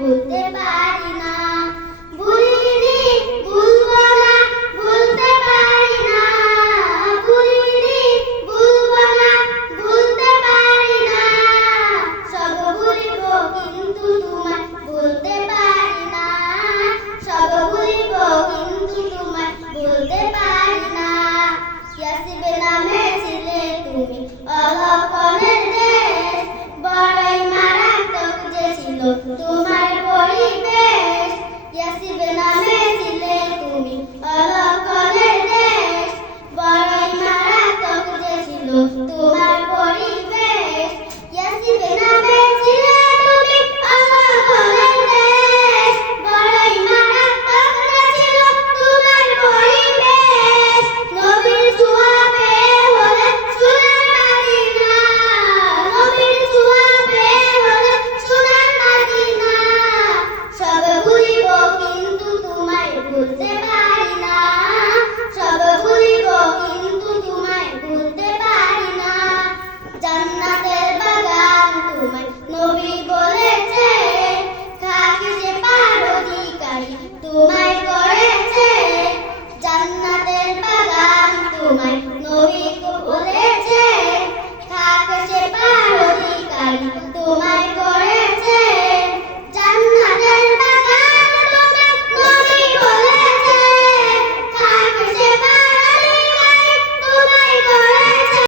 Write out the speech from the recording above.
ভুলতে পারি না। ভুলিনি, ভুলবো না, ভুলতে পারি না। ভুলিনি, ভুলবো না, ভুলতে পারি না। সব ভুলিব কিন্তু তোমায় ভুলতে পারি না। সব ভুলিব কিন্তু তোমায় ভুলতে পারি না। ইয়াসিবে নামে ছিলে তুমি অলক্ষণের দেশ, বড়ই মারাত্মক যে ছিল তোমার পরিবেশ। ইয়াসিবে নামে